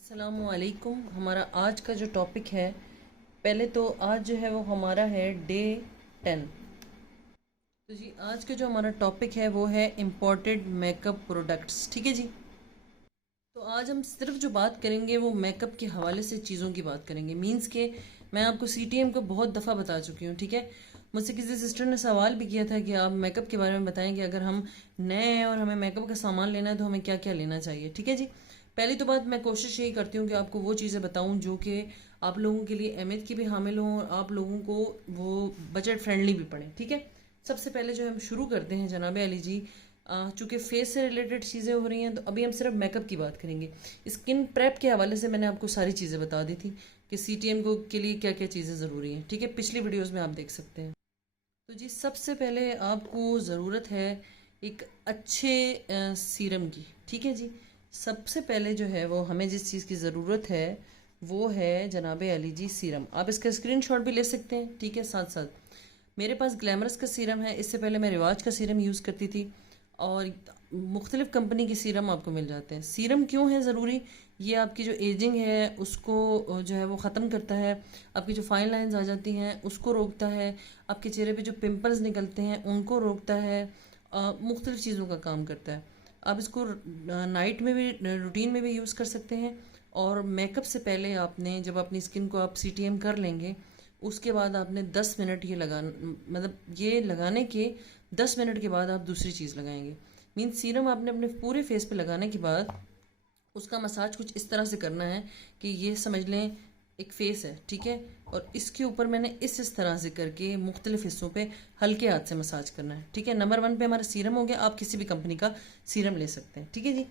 अस्सलामुअलैकुम। हमारा आज का जो टॉपिक है, पहले तो आज जो है वो हमारा है डे 10। तो जी आज का जो हमारा टॉपिक है वो है इम्पोर्टेड मेकअप प्रोडक्ट्स। ठीक है जी। तो आज हम सिर्फ जो बात करेंगे वो मेकअप के हवाले से चीज़ों की बात करेंगे। मींस के मैं आपको सीटीएम को बहुत दफ़ा बता चुकी हूँ। ठीक है। मुझसे किसी सिस्टर ने सवाल भी किया था कि आप मेकअप के बारे में बताएं कि अगर हम नए हैं और हमें मेकअप का सामान लेना है तो हमें क्या क्या लेना चाहिए। ठीक है जी। पहली तो बात मैं कोशिश यही करती हूँ कि आपको वो चीज़ें बताऊँ जो कि आप लोगों के लिए अहमियत की भी हामिल हों और आप लोगों को वो बजट फ्रेंडली भी पड़े। ठीक है। सबसे पहले जो हम शुरू करते हैं जनाब अली जी, चूँकि फेस से रिलेटेड चीज़ें हो रही हैं तो अभी हम सिर्फ मेकअप की बात करेंगे। स्किन प्रेप के हवाले से मैंने आपको सारी चीज़ें बता दी थी कि सीटीएम को के लिए क्या क्या चीज़ें ज़रूरी हैं। ठीक है, पिछली वीडियोस में आप देख सकते हैं। तो जी सबसे पहले आपको ज़रूरत है एक अच्छे सीरम की। ठीक है जी। सबसे पहले जो है वो हमें जिस चीज़ की ज़रूरत है वो है जनाब अली जी सीरम। आप इसका स्क्रीनशॉट भी ले सकते हैं। ठीक है। साथ साथ मेरे पास ग्लैमरस का सीरम है। इससे पहले मैं रिवाज का सीरम यूज़ करती थी और मुख्तलिफ़ कंपनी के सीरम आपको मिल जाते हैं। सीरम क्यों है ज़रूरी? ये आपकी जो एजिंग है उसको जो है वो ख़त्म करता है। आपकी जो फाइन लाइंस आ जाती हैं उसको रोकता है। आपके चेहरे पे जो पिंपल्स निकलते हैं उनको रोकता है। मुख्तलिफ़ चीज़ों का काम करता है। आप इसको नाइट में भी, रूटीन में भी यूज़ कर सकते हैं। और मेकअप से पहले आपने जब अपनी स्किन को आप सीटीएम कर लेंगे उसके बाद आपने 10 मिनट ये मतलब ये लगाने के 10 मिनट के बाद आप दूसरी चीज़ लगाएंगे। मीन्स सीरम आपने अपने पूरे फेस पे लगाने के बाद उसका मसाज कुछ इस तरह से करना है कि ये समझ लें एक फेस है। ठीक है। और इसके ऊपर मैंने इस तरह से करके मुख्तलिफ हिस्सों पे हल्के हाथ से मसाज करना है। ठीक है। नंबर 1 पे हमारा सीरम हो गया। आप किसी भी कंपनी का सीरम ले सकते हैं। ठीक है जी।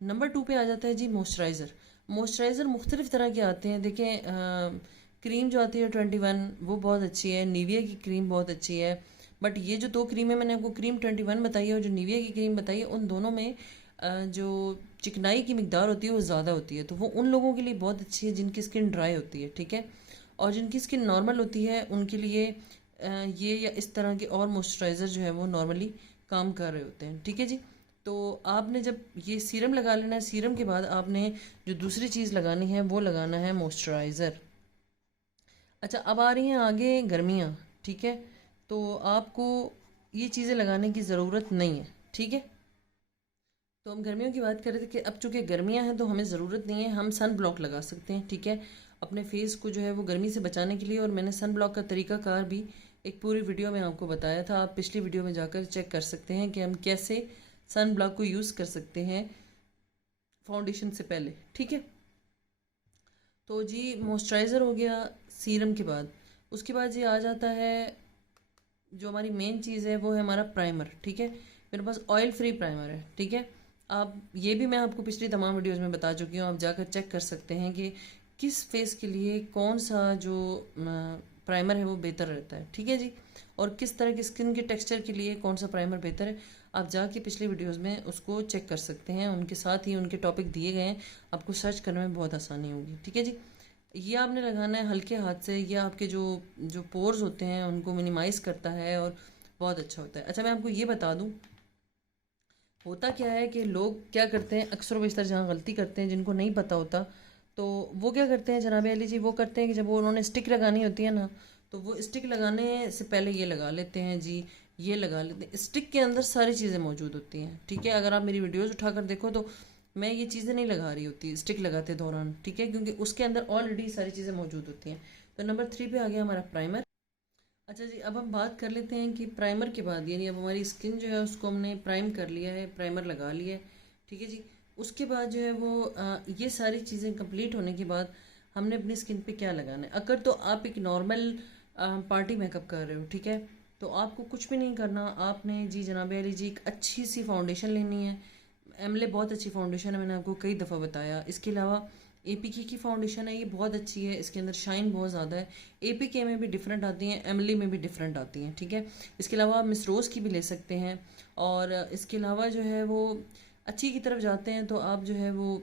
नंबर 2 पे आ जाता है जी मॉइस्चराइज़र। मॉइस्चराइज़र मुख्तलिफ तरह के आते हैं। देखें, क्रीम जो आती है 21 वो बहुत अच्छी है। निविया की क्रीम बहुत अच्छी है। बट ये जो दो क्रीम है, मैंने आपको क्रीम 21 बताई है और जो निविया की क्रीम बताई है, उन दोनों में जो चिकनाई की मिकदार होती है वो ज़्यादा होती है। तो वो उन लोगों के लिए बहुत अच्छी है जिनकी स्किन ड्राई होती है। ठीक है। और जिनकी स्किन नॉर्मल होती है उनके लिए ये या इस तरह के और मॉइस्चराइज़र जो है वो नॉर्मली काम कर रहे होते हैं। ठीक है जी। तो आपने जब ये सीरम लगा लेना है, सीरम के बाद आपने जो दूसरी चीज़ लगानी है वो लगाना है मॉइस्चराइज़र। अच्छा, अब आ रही हैं आगे गर्मियाँ। ठीक है। तो आपको ये चीज़ें लगाने की ज़रूरत नहीं है। ठीक है। तो हम गर्मियों की बात कर रहे थे कि अब चूँकि गर्मियाँ हैं तो हमें ज़रूरत नहीं है, हम सन ब्लॉक लगा सकते हैं। ठीक है। अपने फेस को जो है वो गर्मी से बचाने के लिए। और मैंने सन ब्लॉक का तरीकाकार भी एक पूरी वीडियो में आपको बताया था। आप पिछली वीडियो में जाकर चेक कर सकते हैं कि हम कैसे सन ब्लॉक को यूज़ कर सकते हैं फाउंडेशन से पहले। ठीक है। तो जी मॉइस्चराइज़र हो गया सीरम के बाद। उसके बाद जी आ जाता है जो हमारी मेन चीज़ है वो है हमारा प्राइमर। ठीक है। मेरे पास ऑयल फ्री प्राइमर है। ठीक है। आप ये भी मैं आपको पिछली तमाम वीडियोस में बता चुकी हूँ। आप जाकर चेक कर सकते हैं कि किस फेस के लिए कौन सा जो प्राइमर है वो बेहतर रहता है। ठीक है जी। और किस तरह की स्किन के टेक्सचर के लिए कौन सा प्राइमर बेहतर है, आप जाके पिछली वीडियोस में उसको चेक कर सकते हैं। उनके साथ ही उनके टॉपिक दिए गए हैं, आपको सर्च करने में बहुत आसानी होगी। ठीक है जी। ये आपने लगाना है हल्के हाथ से। ये आपके जो जो पोर्स होते हैं उनको मिनिमाइज़ करता है और बहुत अच्छा होता है। अच्छा, मैं आपको ये बता दूं, होता क्या है कि लोग क्या करते हैं, अक्सर व बेशतर जहाँ गलती करते हैं, जिनको नहीं पता होता, तो वो क्या करते हैं जनाब अली जी, वो करते हैं कि जब वो उन्होंने स्टिक लगानी होती है ना, तो वो स्टिक लगाने से पहले ये लगा लेते हैं जी, ये लगा लेते हैं। स्टिक के अंदर सारी चीज़ें मौजूद होती हैं। ठीक है। अगर आप मेरी वीडियोज़ उठाकर देखो तो मैं ये चीज़ें नहीं लगा रही होती स्टिक लगाते दौरान। ठीक है। क्योंकि उसके अंदर ऑलरेडी सारी चीज़ें मौजूद होती हैं। तो नंबर 3 पे आ गया हमारा प्राइमर। अच्छा जी, अब हम बात कर लेते हैं कि प्राइमर के बाद, यानी अब हमारी स्किन जो है उसको हमने प्राइम कर लिया है, प्राइमर लगा लिया है। ठीक है जी। उसके बाद जो है वो ये सारी चीज़ें कंप्लीट होने के बाद हमने अपनी स्किन पे क्या लगाना है। अगर तो आप एक नॉर्मल पार्टी मेकअप कर रहे हो, ठीक है, तो आपको कुछ भी नहीं करना। आपने जी जनाब अली जी एक अच्छी सी फाउंडेशन लेनी है। एमले बहुत अच्छी फाउंडेशन है, मैंने आपको कई दफ़ा बताया। इसके अलावा एपीके की फाउंडेशन है, ये बहुत अच्छी है। इसके अंदर शाइन बहुत ज़्यादा है। एपीके में भी डिफरेंट आती हैं, एमली में भी डिफरेंट आती हैं। ठीक है। इसके अलावा आप मिस रोज़ की भी ले सकते हैं। और इसके अलावा जो है वो अच्छी की तरफ जाते हैं तो आप जो है वो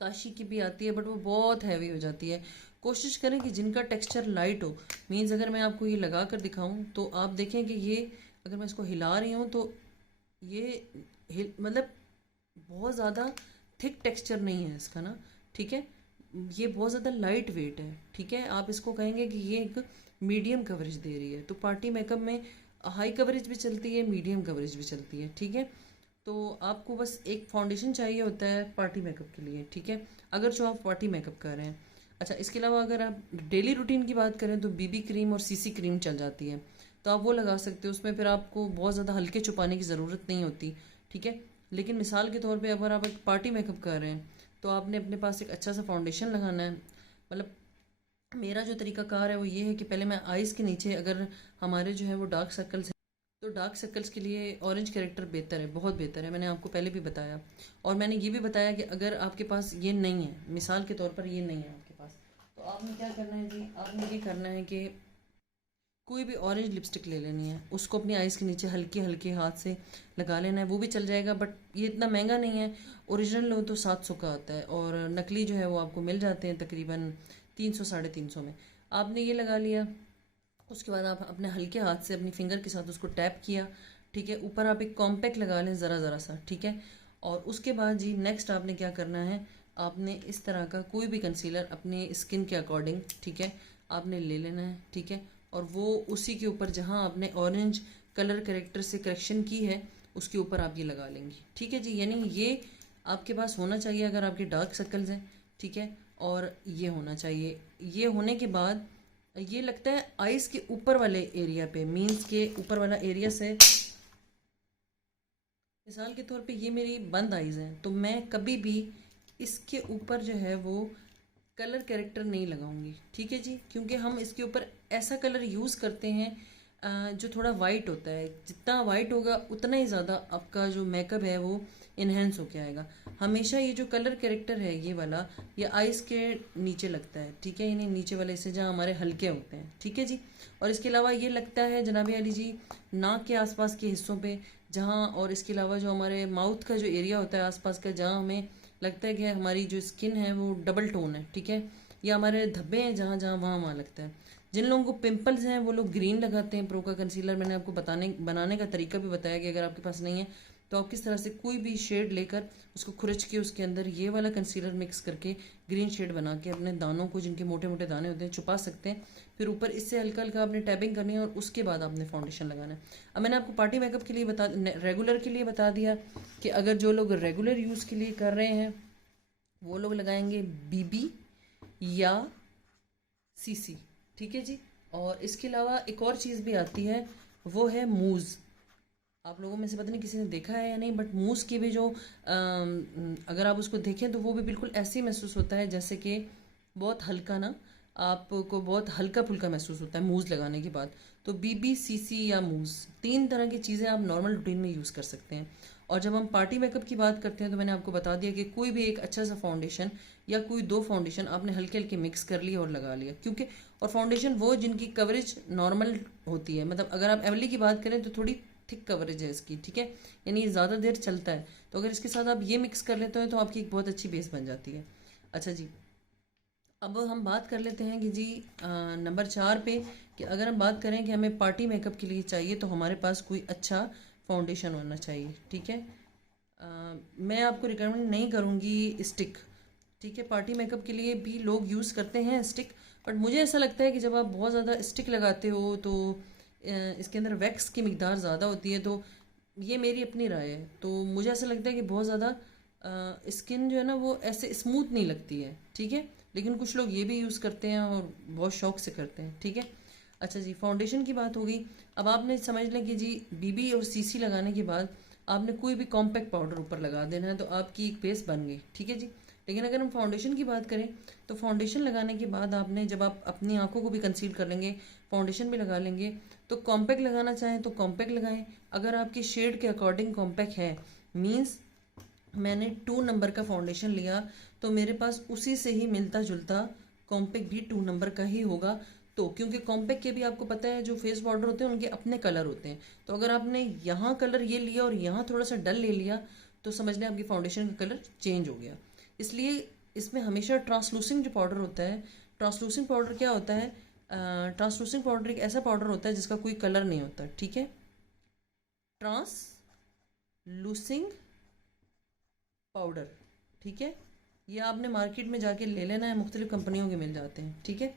काशी की भी आती है, बट वो बहुत हैवी हो जाती है। कोशिश करें कि जिनका टेक्सचर लाइट हो। मीन्स अगर मैं आपको ये लगा कर दिखाऊं तो आप देखें कि ये, अगर मैं इसको हिला रही हूँ तो ये मतलब बहुत ज़्यादा थिक टेक्सचर नहीं है इसका ना। ठीक है। ये बहुत ज़्यादा लाइट वेट है, ठीक है। आप इसको कहेंगे कि ये एक मीडियम कवरेज दे रही है। तो पार्टी मेकअप में हाई कवरेज भी चलती है, मीडियम कवरेज भी चलती है, ठीक है। तो आपको बस एक फाउंडेशन चाहिए होता है पार्टी मेकअप के लिए, ठीक है, अगर जो आप पार्टी मेकअप कर रहे हैं। अच्छा, इसके अलावा अगर आप डेली रूटीन की बात करें तो बीबी क्रीम और सीसी क्रीम चल जाती है, तो आप वो लगा सकते हो। उसमें फिर आपको बहुत ज़्यादा हल्के छुपाने की ज़रूरत नहीं होती, ठीक है। लेकिन मिसाल के तौर पे अगर आप एक पार्टी मेकअप कर रहे हैं तो आपने अपने पास एक अच्छा सा फाउंडेशन लगाना है। मतलब मेरा जो तरीकाकार है वो ये है कि पहले मैं आइज़ के नीचे, अगर हमारे जो है वो डार्क सर्कल्स हैं, तो डार्क सर्कल्स के लिए ऑरेंज कैरेक्टर बेहतर है, बहुत बेहतर है। मैंने आपको पहले भी बताया, और मैंने ये भी बताया कि अगर आपके पास ये नहीं है, मिसाल के तौर पर ये नहीं है आपके पास, तो आपने क्या करना है जी, आपने ये करना है कि कोई भी ऑरेंज लिपस्टिक ले लेनी है, उसको अपनी आइज़ के नीचे हल्के हल्के हाथ से लगा लेना है। वो भी चल जाएगा, बट ये इतना महंगा नहीं है। ओरिजिनल लो तो 700 का आता है, और नकली जो है वो आपको मिल जाते हैं तकरीबन 300 350 में। आपने ये लगा लिया, उसके बाद आप अपने हल्के हाथ से अपनी फिंगर के साथ उसको टैप किया, ठीक है। ऊपर आप एक कॉम्पैक्ट लगा लें ज़रा ज़रा सा, ठीक है। और उसके बाद जी नेक्स्ट आपने क्या करना है, आपने इस तरह का कोई भी कंसीलर अपने स्किन के अकॉर्डिंग, ठीक है, आपने ले लेना है, ठीक है। और वो उसी के ऊपर जहाँ आपने ऑरेंज कलर करेक्टर से करेक्शन की है उसके ऊपर आप ये लगा लेंगी, ठीक है जी। यानी ये आपके पास होना चाहिए अगर आपके डार्क सर्कल्स हैं, ठीक है। और ये होना चाहिए। ये होने के बाद ये लगता है आइज़ के ऊपर वाले एरिया पे, मीन्स के ऊपर वाला एरिया से, मिसाल के तौर पे ये मेरी बंद आइज़ हैं, तो मैं कभी भी इसके ऊपर जो है वो कलर कैरेक्टर नहीं लगाऊंगी, ठीक है जी। क्योंकि हम इसके ऊपर ऐसा कलर यूज़ करते हैं जो थोड़ा वाइट होता है। जितना वाइट होगा उतना ही ज़्यादा आपका जो मेकअप है वो इन्हेंस होके आएगा। हमेशा ये जो कलर कैरेक्टर है ये वाला, ये आइज़ के नीचे लगता है, ठीक है, यानी नीचे वाले से जहाँ हमारे हल्के होते हैं, ठीक है जी। और इसके अलावा ये लगता है जनाब अली जी नाक के आसपास के हिस्सों पे जहाँ, और इसके अलावा जो हमारे माउथ का जो एरिया होता है आसपास का, जहाँ हमें लगता है कि हमारी जो स्किन है वो डबल टोन है, ठीक है, या हमारे धब्बे हैं जहाँ जहाँ वहाँ वहाँ लगता है। जिन लोगों को पिंपल्स हैं वो लोग ग्रीन लगाते हैं। प्रो का कंसीलर मैंने आपको बनाने का तरीका भी बताया कि अगर आपके पास नहीं है तो आप किस तरह से कोई भी शेड लेकर उसको खुरच के उसके अंदर ये वाला कंसीलर मिक्स करके ग्रीन शेड बना के अपने दानों को, जिनके मोटे मोटे दाने होते हैं, छुपा सकते हैं। फिर ऊपर इससे हल्का हल्का आपने टैपिंग करनी है और उसके बाद आपने फाउंडेशन लगाना है। अब मैंने आपको पार्टी मेकअप के लिए रेगुलर के लिए बता दिया कि अगर जो लोग रेगुलर यूज़ के लिए कर रहे हैं वो लोग लगाएंगे बीबी या सीसी, ठीक है जी। और इसके अलावा एक और चीज़ भी आती है, वो है मूज़। आप लोगों में से पता नहीं किसी ने देखा है या नहीं, बट मूज़ की भी जो अगर आप उसको देखें तो वो भी बिल्कुल ऐसे ही महसूस होता है जैसे कि बहुत हल्का ना, आपको बहुत हल्का फुल्का महसूस होता है मूज़ लगाने के बाद। तो बीबी, सीसी या मूज़, तीन तरह की चीज़ें आप नॉर्मल रूटीन में यूज़ कर सकते हैं। और जब हम पार्टी मेकअप की बात करते हैं तो मैंने आपको बता दिया कि कोई भी एक अच्छा सा फाउंडेशन या कोई दो फाउंडेशन आपने हल्के हल्के मिक्स कर लिया और लगा लिया, क्योंकि और फाउंडेशन वो जिनकी कवरेज नॉर्मल होती है, मतलब अगर आप एवली की बात करें तो थोड़ी थिक कवरेज है इसकी, ठीक है, यानी ये ज़्यादा देर चलता है। तो अगर इसके साथ आप ये मिक्स कर लेते हैं तो आपकी एक बहुत अच्छी बेस बन जाती है। अच्छा जी, अब हम बात कर लेते हैं कि जी नंबर 4 पे, कि अगर हम बात करें कि हमें पार्टी मेकअप के लिए चाहिए तो हमारे पास कोई अच्छा फाउंडेशन होना चाहिए, ठीक है। मैं आपको रिकमेंड नहीं करूँगी स्टिक, ठीक है। पार्टी मेकअप के लिए भी लोग यूज़ करते हैं स्टिक, बट मुझे ऐसा लगता है कि जब आप बहुत ज़्यादा स्टिक लगाते हो तो इसके अंदर वैक्स की मिकदार ज़्यादा होती है। तो ये मेरी अपनी राय है, तो मुझे ऐसा लगता है कि बहुत ज़्यादा स्किन जो है ना वो ऐसे स्मूथ नहीं लगती है, ठीक है। लेकिन कुछ लोग ये भी यूज़ करते हैं और बहुत शौक से करते हैं, ठीक है। अच्छा जी, फाउंडेशन की बात हो गई। अब आपने समझ लें कि जी बीबी और सीसी लगाने के बाद आपने कोई भी कॉम्पैक्ट पाउडर ऊपर लगा देना है, तो आपकी एक बेस बन गई, ठीक है जी। लेकिन अगर हम फाउंडेशन की बात करें तो फाउंडेशन लगाने के बाद आपने, जब आप अपनी आंखों को भी कंसील कर लेंगे, फाउंडेशन भी लगा लेंगे, तो कॉम्पैक्ट लगाना चाहें तो कॉम्पैक्ट लगाएं। अगर आपके शेड के अकॉर्डिंग कॉम्पैक्ट है, मीन्स मैंने 2 नंबर का फाउंडेशन लिया तो मेरे पास उसी से ही मिलता जुलता कॉम्पैक्ट भी 2 नंबर का ही होगा। तो क्योंकि कॉम्पैक्ट के भी आपको पता है जो फेस पाउडर होते हैं उनके अपने कलर होते हैं, तो अगर आपने यहाँ कलर ये लिया और यहाँ थोड़ा सा डल ले लिया तो समझ लें आपकी फाउंडेशन का कलर चेंज हो गया। इसलिए इसमें हमेशा ट्रांसलूसिंग जो पाउडर होता है, ट्रांसलूसिंग पाउडर क्या होता है, ट्रांसलूसिंग पाउडर एक ऐसा पाउडर होता है जिसका कोई कलर नहीं होता, ठीक है। ट्रांसलूसिंग पाउडर, ठीक है, ये आपने मार्केट में जाके ले लेना है, मुख्तलिफ कंपनियों के मिल जाते हैं, ठीक है।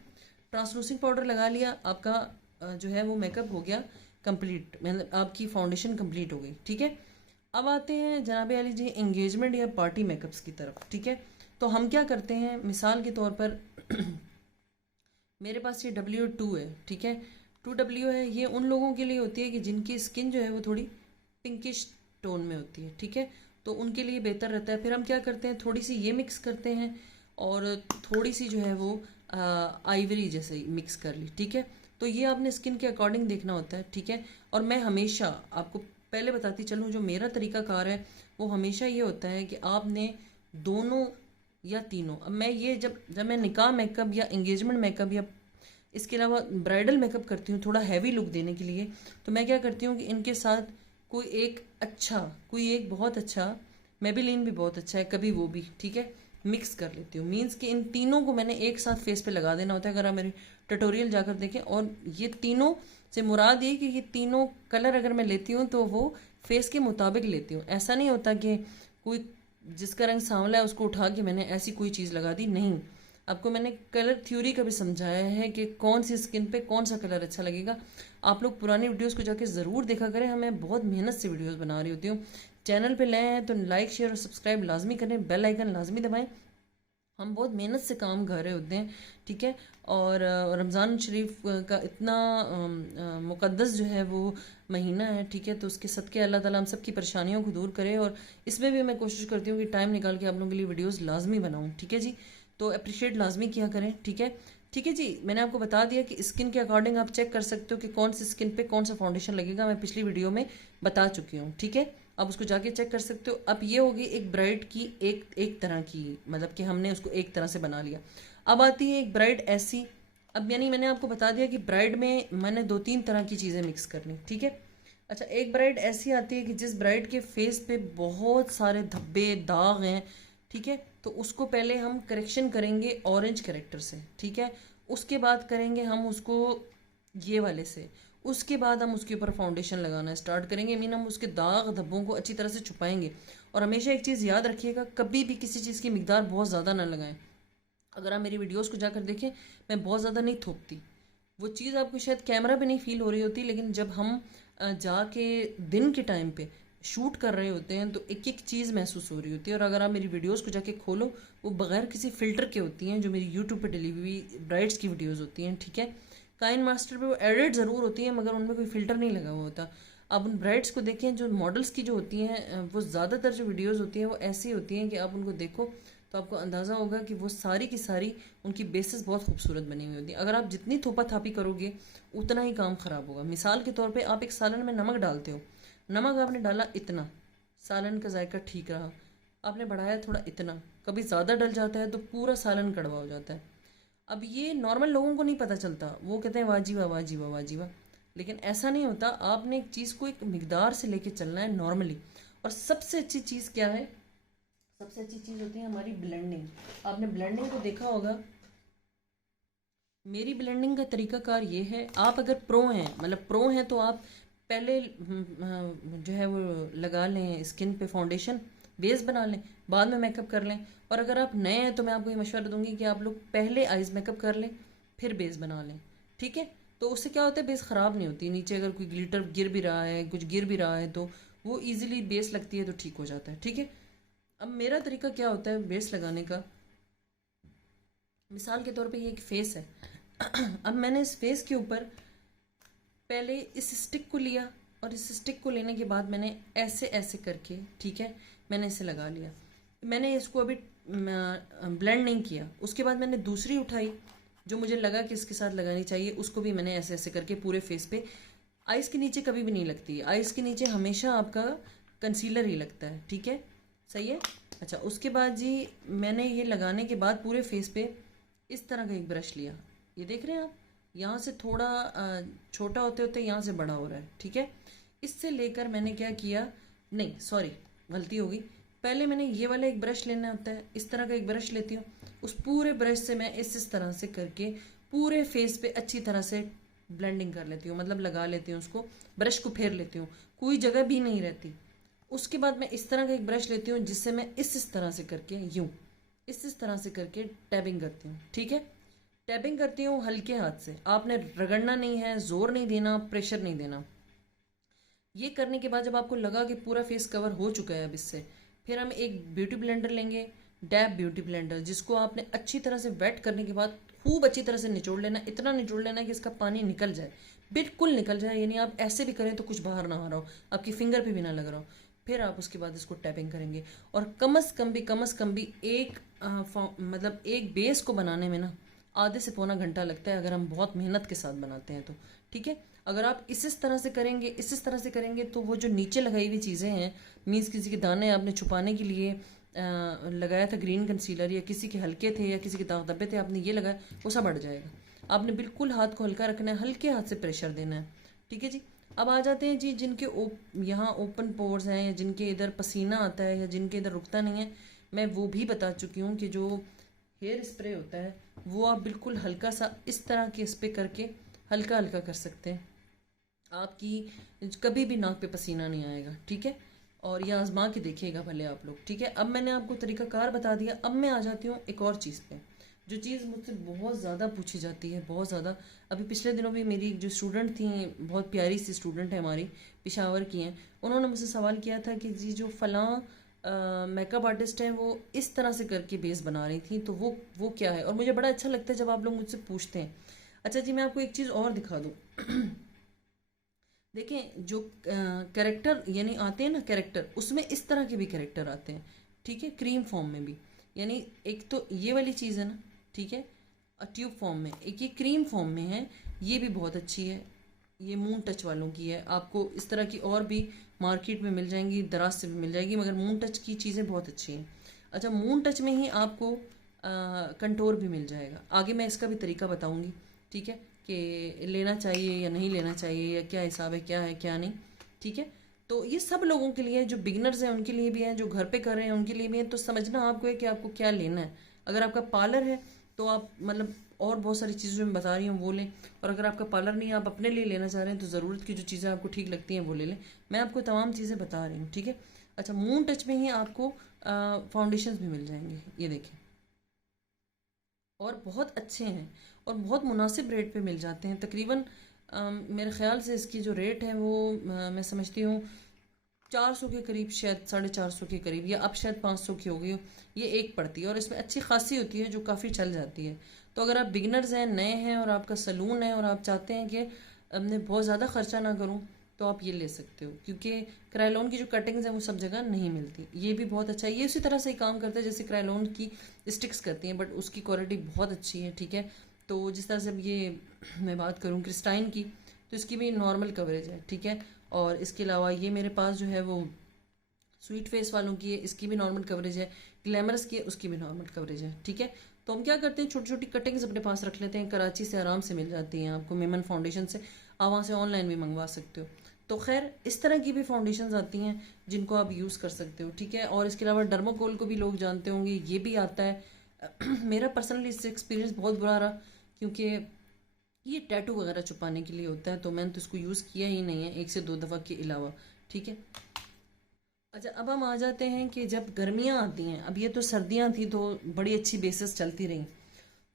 ट्रांसलूसिंग पाउडर लगा लिया, आपका जो है वो मेकअप हो गया कंप्लीट, मतलब आपकी फाउंडेशन कंप्लीट हो गई, ठीक है। अब आते हैं जनाब आली जी एंगेजमेंट या पार्टी मेकअप्स की तरफ, ठीक है। तो हम क्या करते हैं, मिसाल के तौर पर मेरे पास ये W2 है, ठीक है। 2W है, ये उन लोगों के लिए होती है कि जिनकी स्किन जो है वो थोड़ी पिंकिश टोन में होती है, ठीक है। तो उनके लिए बेहतर रहता है। फिर हम क्या करते हैं, थोड़ी सी ये मिक्स करते हैं और थोड़ी सी जो है वो आइवरी जैसे मिक्स कर ली, ठीक है। तो ये आपने स्किन के अकॉर्डिंग देखना होता है, ठीक है। और मैं हमेशा आपको पहले बताती चलूँ, जो मेरा तरीकाकार है वो हमेशा ये होता है कि आपने दोनों या तीनों, अब मैं ये जब जब मैं निकाह मेकअप या एंगेजमेंट मेकअप या इसके अलावा ब्राइडल मेकअप करती हूँ थोड़ा हैवी लुक देने के लिए, तो मैं क्या करती हूँ कि इनके साथ कोई एक बहुत अच्छा, मेबेलिन भी बहुत अच्छा है, कभी वो भी, ठीक है, मिक्स कर लेती हूँ। मीन्स कि इन तीनों को मैंने एक साथ फेस पे लगा देना होता है। अगर आप मेरे ट्यूटोरियल जाकर देखें, और ये तीनों से मुराद ये कि ये तीनों कलर अगर मैं लेती हूँ तो वो फेस के मुताबिक लेती हूँ। ऐसा नहीं होता कि कोई जिसका रंग सांवला है उसको उठा के मैंने ऐसी कोई चीज़ लगा दी, नहीं। आपको मैंने कलर थ्योरी का भी समझाया है कि कौन सी स्किन पे कौन सा कलर अच्छा लगेगा। आप लोग पुरानी वीडियोस को जाके ज़रूर देखा करें, हमें बहुत मेहनत से वीडियोस बना रही होती हूँ। चैनल पे नए हैं तो लाइक शेयर और सब्सक्राइब लाजमी करें, बेल आइकन लाजमी दबाएं। हम बहुत मेहनत से काम कर रहे होते हैं, ठीक है। और रमज़ान शरीफ का इतना मुक़द्दस जो है वो महीना है, ठीक है। तो उसके सदक़े अल्लाह ताला हम सब की परेशानियों को दूर करे, और इसमें भी मैं कोशिश करती हूँ कि टाइम निकाल के आप लोगों के लिए वीडियोस लाजमी बनाऊँ, ठीक है जी। तो अप्रिशिएट लाजमी किया करें, ठीक है। ठीक है जी, मैंने आपको बता दिया कि स्किन के अकॉर्डिंग आप चेक कर सकते हो कि कौन सी स्किन पे कौन सा फाउंडेशन लगेगा, मैं पिछली वीडियो में बता चुकी हूँ, ठीक है। आप उसको जाके चेक कर सकते हो। अब ये होगी एक ब्राइड की एक तरह की, मतलब कि हमने उसको एक तरह से बना लिया। अब आती है एक ब्राइड ऐसी, अब यानी मैंने आपको बता दिया कि ब्राइड में मैंने 2-3 तरह की चीज़ें मिक्स करनी, ठीक है। अच्छा, एक ब्राइड ऐसी आती है कि जिस ब्राइड के फेस पे बहुत सारे धब्बे दाग हैं, ठीक है। तो उसको पहले हम करेक्शन करेंगे ऑरेंज करेक्टर से, ठीक है। उसके बाद करेंगे हम उसको ये वाले से, उसके बाद हम उसके ऊपर फाउंडेशन लगाना स्टार्ट करेंगे। मीन हम उसके दाग धब्बों को अच्छी तरह से छुपाएंगे। और हमेशा एक चीज़ याद रखिएगा, कभी भी किसी चीज़ की मिकदार बहुत ज़्यादा ना लगाएं। अगर आप मेरी वीडियोस को जाकर देखें, मैं बहुत ज़्यादा नहीं थोपती। वो चीज़ आपको शायद कैमरा पे नहीं फील हो रही होती, लेकिन जब हम जाके दिन के टाइम पे शूट कर रहे होते हैं तो एक एक चीज़ महसूस हो रही होती है। और अगर आप मेरी वीडियोस को जाके खोलो, वो बगैर किसी फ़िल्टर के होती हैं, जो मेरी यूट्यूब पे डली हुई ब्राइड्स की वीडियोस होती हैं, ठीक है। काइन मास्टर पे वो एडिट ज़रूर होती है, मगर उनमें कोई फ़िल्टर नहीं लगा हुआ होता। आप उन ब्राइड्स को देखें, जो मॉडल्स की जो होती हैं, वो ज़्यादातर जो वीडियोज़ होती हैं वो ऐसी होती हैं कि आप उनको देखो तो आपको अंदाज़ा होगा कि वो सारी की सारी उनकी बेसिस बहुत खूबसूरत बनी हुई होती है। अगर आप जितनी थोपा थापी करोगे उतना ही काम ख़राब होगा। मिसाल के तौर पे आप एक सालन में नमक डालते हो, नमक आपने डाला इतना, सालन का जायका ठीक रहा, आपने बढ़ाया थोड़ा इतना, कभी ज़्यादा डल जाता है तो पूरा सालन कड़वा हो जाता है। अब ये नॉर्मल लोगों को नहीं पता चलता, वो कहते हैं वाह वाह वाह वाह, लेकिन ऐसा नहीं होता। आपने एक चीज़ को एक मिकदार से लेके चलना है नॉर्मली। और सबसे अच्छी चीज़ क्या है, सबसे अच्छी चीज़ होती है हमारी ब्लेंडिंग। आपने ब्लेंडिंग को देखा होगा, मेरी ब्लेंडिंग का तरीकाकार ये है। आप अगर प्रो हैं, मतलब प्रो हैं, तो आप पहले जो है वो लगा लें स्किन पे फाउंडेशन, बेस बना लें, बाद में मेकअप कर लें। और अगर आप नए हैं तो मैं आपको ये मशवरा दूंगी कि आप लोग पहले आइज़ मेकअप कर लें, फिर बेस बना लें, ठीक है। तो उससे क्या होता है, बेस ख़राब नहीं होती। नीचे अगर कोई ग्लिटर गिर भी रहा है, कुछ गिर भी रहा है, तो वो ईजिली बेस लगती है तो ठीक हो जाता है, ठीक है। अब मेरा तरीका क्या होता है बेस लगाने का, मिसाल के तौर पे ये एक फेस है। अब मैंने इस फेस के ऊपर पहले इस स्टिक को लिया, और इस स्टिक को लेने के बाद मैंने ऐसे ऐसे करके, ठीक है, मैंने इसे लगा लिया। मैंने इसको अभी ब्लेंड नहीं किया। उसके बाद मैंने दूसरी उठाई जो मुझे लगा कि इसके साथ लगानी चाहिए, उसको भी मैंने ऐसे ऐसे करके पूरे फेस पे, आइज़ के नीचे कभी भी नहीं लगती है, आइज़ के नीचे हमेशा आपका कंसीलर ही लगता है, ठीक है, सही है। अच्छा, उसके बाद जी मैंने ये लगाने के बाद पूरे फेस पे इस तरह का एक ब्रश लिया, ये देख रहे हैं आप, यहाँ से थोड़ा छोटा होते होते यहाँ से बड़ा हो रहा है, ठीक है। इससे लेकर मैंने क्या किया, नहीं सॉरी गलती हो गई, पहले मैंने ये वाला एक ब्रश लेना होता है, इस तरह का एक ब्रश लेती हूँ। उस पूरे ब्रश से मैं इस तरह से करके पूरे फेस पे अच्छी तरह से ब्लेंडिंग कर लेती हूँ, मतलब लगा लेती हूँ उसको, ब्रश को फेर लेती हूँ, कोई जगह भी नहीं रहती। उसके बाद मैं इस तरह का एक ब्रश लेती हूँ जिससे मैं इस तरह से करके यूँ इस तरह से करके टैबिंग करती हूँ, ठीक है। टैबिंग करती हूँ हल्के हाथ से, आपने रगड़ना नहीं है, जोर नहीं देना, प्रेशर नहीं देना। ये करने के बाद जब आपको लगा कि पूरा फेस कवर हो चुका है अब इससे, फिर हम एक ब्यूटी ब्लेंडर लेंगे, डैब ब्यूटी ब्लेंडर, जिसको आपने अच्छी तरह से वेट करने के बाद खूब अच्छी तरह से निचोड़ लेना, इतना निचोड़ लेना कि इसका पानी निकल जाए, बिल्कुल निकल जाए, यानी आप ऐसे भी करें तो कुछ बाहर ना आ रहा हो, आपकी फिंगर पे भी ना लग रहा हो। फिर आप उसके बाद इसको टैपिंग करेंगे, और कम अज़ कम भी एक मतलब एक बेस को बनाने में ना आधे से पौना घंटा लगता है, अगर हम बहुत मेहनत के साथ बनाते हैं तो, ठीक है। अगर आप इस तरह से करेंगे, इस तरह से करेंगे, तो वो जो नीचे लगाई हुई चीज़ें हैं, मीन्स किसी के दाने आपने छुपाने के लिए लगाया था ग्रीन कंसीलर, या किसी के हल्के थे या किसी के दाग धब्बे थे, आपने ये लगाया, वो सब बढ़ जाएगा। आपने बिल्कुल हाथ को हल्का रखना है, हल्के हाथ से प्रेशर देना है, ठीक है जी। अब आ जाते हैं जी जिनके यहाँ ओपन पोर्स हैं, या जिनके इधर पसीना आता है, या जिनके इधर रुकता नहीं है, मैं वो भी बता चुकी हूँ कि जो हेयर स्प्रे होता है वो आप बिल्कुल हल्का सा इस तरह के इस पे करके हल्का हल्का कर सकते हैं, आपकी कभी भी नाक पे पसीना नहीं आएगा, ठीक है। और ये आजमा के देखिएगा भले आप लोग, ठीक है। अब मैंने आपको तरीकाकार बता दिया, अब मैं आ जाती हूँ एक और चीज़ पे, जो चीज़ मुझसे बहुत ज़्यादा पूछी जाती है, बहुत ज़्यादा। अभी पिछले दिनों भी मेरी जो स्टूडेंट थी, बहुत प्यारी सी स्टूडेंट है हमारी, पेशावर की हैं, उन्होंने मुझसे सवाल किया था कि जी जो फ़लाँ मेकअप आर्टिस्ट हैं वो इस तरह से करके बेस बना रही थी, तो वो क्या है। और मुझे बड़ा अच्छा लगता है जब आप लोग मुझसे पूछते हैं। अच्छा जी, मैं आपको एक चीज़ और दिखा दूँ। देखें, जो कैरेक्टर यानी आते हैं ना कैरेक्टर, उसमें इस तरह के भी कैरेक्टर आते हैं, ठीक है, क्रीम फॉर्म में भी। यानी एक तो ये वाली चीज़ है ना, ठीक है, ट्यूब फॉर्म में, एक ये क्रीम फॉर्म में है, ये भी बहुत अच्छी है, ये मून टच वालों की है। आपको इस तरह की और भी मार्केट में मिल जाएंगी, दराज से भी मिल जाएगी, मगर मून टच की चीज़ें बहुत अच्छी हैं। अच्छा, मून टच में ही आपको कंटोर भी मिल जाएगा, आगे मैं इसका भी तरीका बताऊंगी, ठीक है, कि लेना चाहिए या नहीं लेना चाहिए, या क्या हिसाब है, क्या है क्या नहीं, ठीक है। तो ये सब लोगों के लिए, जो बिगनर्स हैं उनके लिए भी है, जो घर पे कर रहे हैं उनके लिए भी है। तो समझना आपको है कि आपको क्या लेना है। अगर आपका पार्लर है तो आप मतलब और बहुत सारी चीज़ें मैं बता रही हूँ वो लें, और अगर आपका पार्लर नहीं है, आप अपने लिए लेना चाह रहे हैं, तो ज़रूरत की जो चीज़ें आपको ठीक लगती हैं वो ले लें। मैं आपको तमाम चीज़ें बता रही हूँ, ठीक है। अच्छा, मून टच में ही आपको फाउंडेशन भी मिल जाएंगे, ये देखें, और बहुत अच्छे हैं, और बहुत मुनासिब रेट पे मिल जाते हैं। तकरीबन मेरे ख्याल से इसकी जो रेट है वो मैं समझती हूँ 400 के करीब, शायद 450 के करीब, या अब शायद 500 की हो गई हो। ये एक पड़ती है, और इसमें अच्छी खासी होती है जो काफ़ी चल जाती है। तो अगर आप बिगनर्स हैं, नए हैं, और आपका सलून है, और आप चाहते हैं कि मैं बहुत ज़्यादा खर्चा ना करूँ, तो आप ये ले सकते हो, क्योंकि क्रायलॉन की जो कटिंग्स हैं वो सब जगह नहीं मिलती। ये भी बहुत अच्छा है, ये उसी तरह से ही काम करता है जैसे क्रायलॉन की स्टिक्स करती हैं, बट उसकी क्वालिटी बहुत अच्छी है, ठीक है। तो जिस तरह से अब ये मैं बात करूँ क्रिस्टाइन की, तो इसकी भी नॉर्मल कवरेज है, ठीक है। और इसके अलावा ये मेरे पास जो है वो स्वीट फेस वालों की है, इसकी भी नॉर्मल कवरेज है। ग्लैमरस की है, उसकी भी नॉर्मल कवरेज है, ठीक है। तो हम क्या करते हैं, छोटी छोटी कटिंग्स अपने पास रख लेते हैं, कराची से आराम से मिल जाती हैं आपको, मेमन फाउंडेशन से, आप वहाँ से ऑनलाइन भी मंगवा सकते हो। तो खैर इस तरह की भी फाउंडेशन आती हैं जिनको आप यूज़ कर सकते हो, ठीक है। और इसके अलावा डर्माकोल को भी लोग जानते होंगे, ये भी आता है। मेरा पर्सनली इससे एक्सपीरियंस बहुत बुरा रहा, क्योंकि ये टैटू वगैरह छुपाने के लिए होता है, तो मैंने तो इसको यूज़ किया ही नहीं है 1 से 2 दफ़ा के अलावा, ठीक है। अच्छा, अब हम आ जाते हैं कि जब गर्मियाँ आती हैं, अब ये तो सर्दियाँ थी तो बड़ी अच्छी बेसिस चलती रही,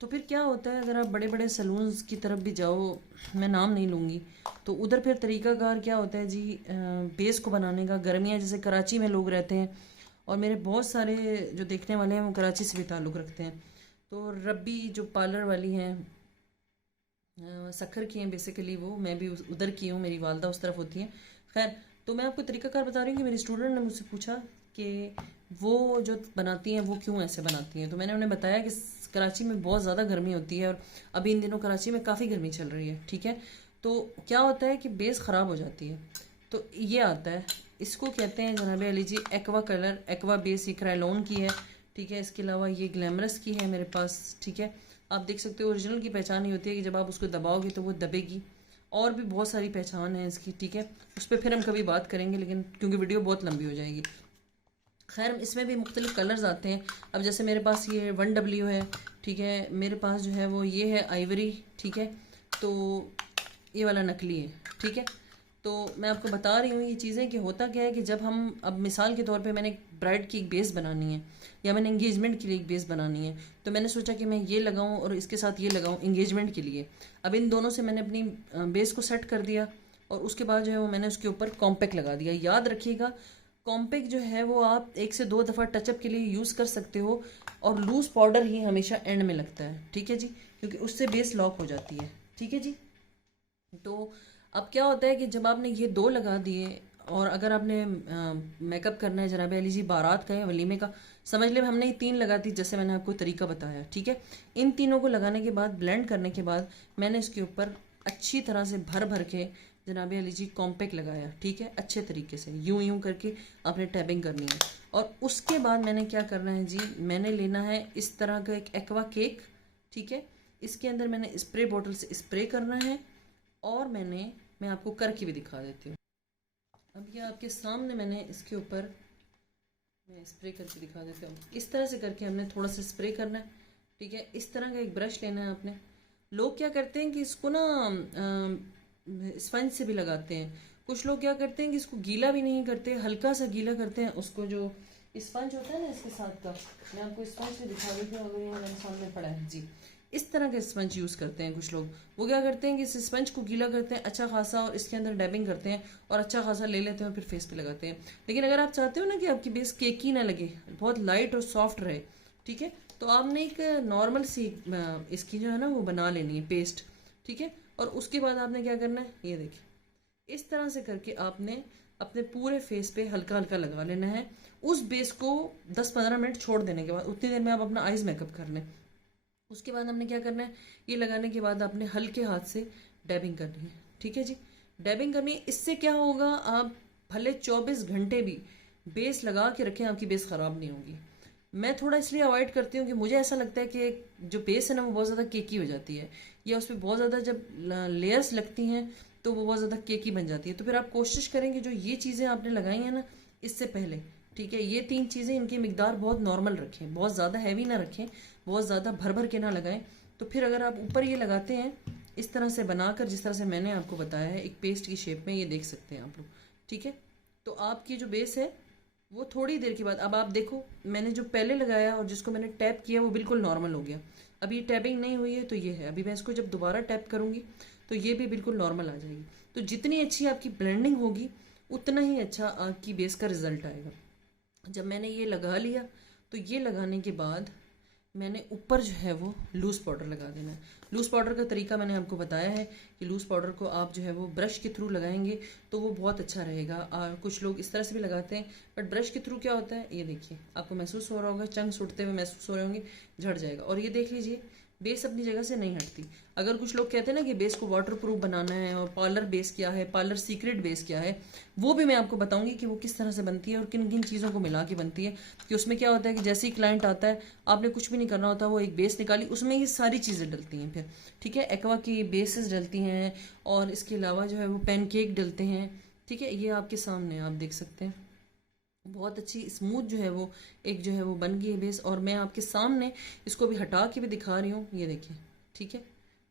तो फिर क्या होता है, अगर आप बड़े बड़े सलून्स की तरफ भी जाओ, मैं नाम नहीं लूँगी, तो उधर फिर तरीकाकार क्या होता है जी, बेस को बनाने का। गर्मियाँ जैसे कराची में लोग रहते हैं, और मेरे बहुत सारे जो देखने वाले हैं वो कराची से भी ताल्लुक़ रखते हैं। तो रब्बी जो पार्लर वाली हैं, सखर की हैं बेसिकली वो, मैं भी उधर की हूँ, मेरी वालदा उस तरफ होती हैं। खैर, तो मैं आपको तरीकाकार बता रही हूँ कि मेरी स्टूडेंट ने मुझसे पूछा कि वो जो बनाती हैं वो क्यों ऐसे बनाती हैं, तो मैंने उन्हें बताया कि कराची में बहुत ज़्यादा गर्मी होती है, और अभी इन दिनों कराची में काफ़ी गर्मी चल रही है, ठीक है। तो क्या होता है कि बेस ख़राब हो जाती है, तो ये आता है, इसको कहते हैं जनाब अली जी एक्वा कलर, एक्वा बेस, ये क्रायलॉन की है, ठीक है। इसके अलावा ये ग्लैमरस की है मेरे पास, ठीक है। आप देख सकते हो ओरिजिनल की पहचान ही होती है कि जब आप उसको दबाओगे तो वो दबेगी, और भी बहुत सारी पहचान है इसकी, ठीक है। उस पर फिर हम कभी बात करेंगे, लेकिन क्योंकि वीडियो बहुत लंबी हो जाएगी। खैर, इसमें भी मुख्तलिफ कलर्स आते हैं। अब जैसे मेरे पास ये 1W है, ठीक है, मेरे पास जो है वो ये है आइवरी, ठीक है, तो ये वाला नकली है, ठीक है। तो मैं आपको बता रही हूँ ये चीज़ें कि होता क्या है कि जब हम अब मिसाल के तौर पे मैंने ब्राइड की एक बेस बनानी है या मैंने एंगेजमेंट के लिए एक बेस बनानी है, तो मैंने सोचा कि मैं ये लगाऊं और इसके साथ ये लगाऊं एंगेजमेंट के लिए। अब इन दोनों से मैंने अपनी बेस को सेट कर दिया और उसके बाद जो है वो मैंने उसके ऊपर कॉम्पैक्ट लगा दिया। याद रखिएगा, कॉम्पैक्ट जो है वो आप 1 से 2 दफ़ा टचअप के लिए यूज़ कर सकते हो और लूज़ पाउडर ही हमेशा एंड में लगता है, ठीक है जी, क्योंकि उससे बेस लॉक हो जाती है, ठीक है जी। तो अब क्या होता है कि जब आपने ये 2 लगा दिए और अगर आपने मेकअप करना है जनाब अली जी बारात का या वलीमे का, समझ ले हमने ये 3 लगा दी जैसे मैंने आपको तरीका बताया, ठीक है। इन तीनों को लगाने के बाद ब्लेंड करने के बाद मैंने इसके ऊपर अच्छी तरह से भर भर के जनाब अली जी कॉम्पैक्ट लगाया, ठीक है, अच्छे तरीके से यूं यूं करके आपने टैबिंग करनी है। और उसके बाद मैंने क्या करना है जी, मैंने लेना है इस तरह का एक एक्वा केक, ठीक है। इसके अंदर मैंने स्प्रे बॉटल से स्प्रे करना है और मैं आपको करके भी दिखा देती हूँ। अब ये आपके सामने मैंने इसके ऊपर मैं स्प्रे करके दिखा देती हूँ। इस तरह से करके हमने थोड़ा सा स्प्रे करना है, ठीक है। इस तरह का एक ब्रश लेना है आपने। लोग क्या करते हैं कि इसको ना स्पंज से भी लगाते हैं। कुछ लोग क्या करते हैं कि इसको गीला भी नहीं करते, हल्का सा गीला करते हैं उसको, जो स्पंज होता है ना इसके साथ का, मैं आपको स्पंज से दिखा देती हूँ। अगर यहाँ मेरे सामने पड़ा है जी, इस तरह का स्पंज यूज़ करते हैं कुछ लोग। वो क्या करते हैं कि इस स्पंज को गीला करते हैं अच्छा खासा और इसके अंदर डैबिंग करते हैं और अच्छा खासा ले लेते हैं और फिर फेस पे लगाते हैं। लेकिन अगर आप चाहते हो ना कि आपकी बेस केकी ना लगे, बहुत लाइट और सॉफ्ट रहे, ठीक है, तो आपने एक नॉर्मल सी इसकी जो है ना वो बना लेनी है पेस्ट, ठीक है। और उसके बाद आपने क्या करना है, ये देखिए इस तरह से करके आपने अपने पूरे फेस पे हल्का हल्का लगा लेना है। उस बेस को 10-15 मिनट छोड़ देने के बाद उतनी देर में आप अपना आइज मेकअप कर लें। उसके बाद हमने क्या करना है, ये लगाने के बाद आपने हल्के हाथ से डैबिंग करनी है, ठीक है जी। डैबिंग करनी है, इससे क्या होगा, आप भले 24 घंटे भी बेस लगा के रखें, आपकी बेस ख़राब नहीं होगी। मैं थोड़ा इसलिए अवॉइड करती हूँ कि मुझे ऐसा लगता है कि जो बेस है ना वो बहुत ज़्यादा केकी हो जाती है, या उस पर बहुत ज़्यादा जब लेयर्स लगती हैं तो वो बहुत ज़्यादा केकी बन जाती है। तो फिर आप कोशिश करेंगे जो ये चीज़ें आपने लगाई हैं ना इससे पहले, ठीक है, ये 3 चीज़ें इनकी मिकदार बहुत नॉर्मल रखें, बहुत ज़्यादा हैवी ना रखें, बहुत ज़्यादा भर भर के ना लगाएं। तो फिर अगर आप ऊपर ये लगाते हैं इस तरह से बनाकर, जिस तरह से मैंने आपको बताया है एक पेस्ट की शेप में, ये देख सकते हैं आप लोग, ठीक है। तो आपकी जो बेस है वो थोड़ी देर के बाद, अब आप देखो मैंने जो पहले लगाया और जिसको मैंने टैप किया वो बिल्कुल नॉर्मल हो गया। अभी टैपिंग नहीं हुई है तो ये है, अभी मैं इसको जब दोबारा टैप करूँगी तो ये भी बिल्कुल नॉर्मल आ जाएगी। तो जितनी अच्छी आपकी ब्लेंडिंग होगी उतना ही अच्छा आपकी बेस का रिजल्ट आएगा। जब मैंने ये लगा लिया तो ये लगाने के बाद मैंने ऊपर जो है वो लूज़ पाउडर लगा देना है। लूज़ पाउडर का तरीका मैंने आपको बताया है कि लूज़ पाउडर को आप जो है वो ब्रश के थ्रू लगाएंगे तो वो बहुत अच्छा रहेगा। कुछ लोग इस तरह से भी लगाते हैं, बट ब्रश के थ्रू क्या होता है, ये देखिए आपको महसूस हो रहा होगा, चंक्स उठते हुए महसूस हो रहे होंगे, झड़ जाएगा। और ये देख लीजिए बेस अपनी जगह से नहीं हटती। अगर कुछ लोग कहते हैं ना कि बेस को वाटर प्रूफ बनाना है और पार्लर बेस क्या है, पार्लर सीक्रेट बेस क्या है, वो भी मैं आपको बताऊंगी कि वो किस तरह से बनती है और किन किन चीज़ों को मिला के बनती है। कि उसमें क्या होता है कि जैसे ही क्लाइंट आता है आपने कुछ भी नहीं करना होता, वो एक बेस निकाली उसमें ये सारी चीज़ें डलती हैं फिर, ठीक है। एक्वा की बेसेस डलती हैं और इसके अलावा जो है वो पैनकेक डलते हैं, ठीक है। ये आपके सामने आप देख सकते हैं बहुत अच्छी स्मूथ जो है वो एक जो है वो बन गई है बेस। और मैं आपके सामने इसको भी हटा के भी दिखा रही हूँ, ये देखिए, ठीक है,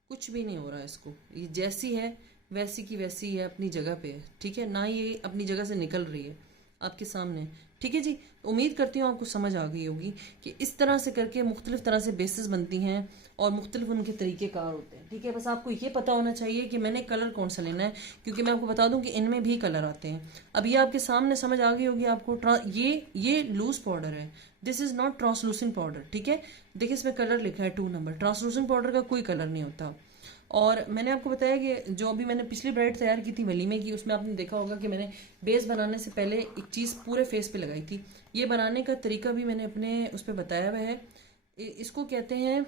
कुछ भी नहीं हो रहा है इसको, ये जैसी है वैसी की वैसी है, अपनी जगह पे है, ठीक है, ना ये अपनी जगह से निकल रही है, आपके सामने, ठीक है जी। उम्मीद करती हूँ आपको समझ आ गई होगी कि इस तरह से करके मुख्तलिफ तरह से बेसिस बनती हैं और मुख्तलिफ उनके तरीक़ेकार होते हैं, ठीक है। बस आपको ये पता होना चाहिए कि मैंने कलर कौन सा लेना है, क्योंकि मैं आपको बता दूं कि इनमें भी कलर आते हैं। अब ये आपके सामने समझ आ गई होगी आपको। ये लूज पाउडर है, this is not translucent powder, ठीक है। देखिए इसमें कलर लिखा है 2 नंबर, ट्रांसलूसेंट पाउडर का कोई कलर नहीं होता। और मैंने आपको बताया कि जो अभी मैंने पिछली ब्राइड तैयार की थी वलीमे की, उसमें आपने देखा होगा कि मैंने बेस बनाने से पहले एक चीज़ पूरे फेस पे लगाई थी। ये बनाने का तरीका भी मैंने अपने उस पर बताया हुआ है। इसको कहते हैं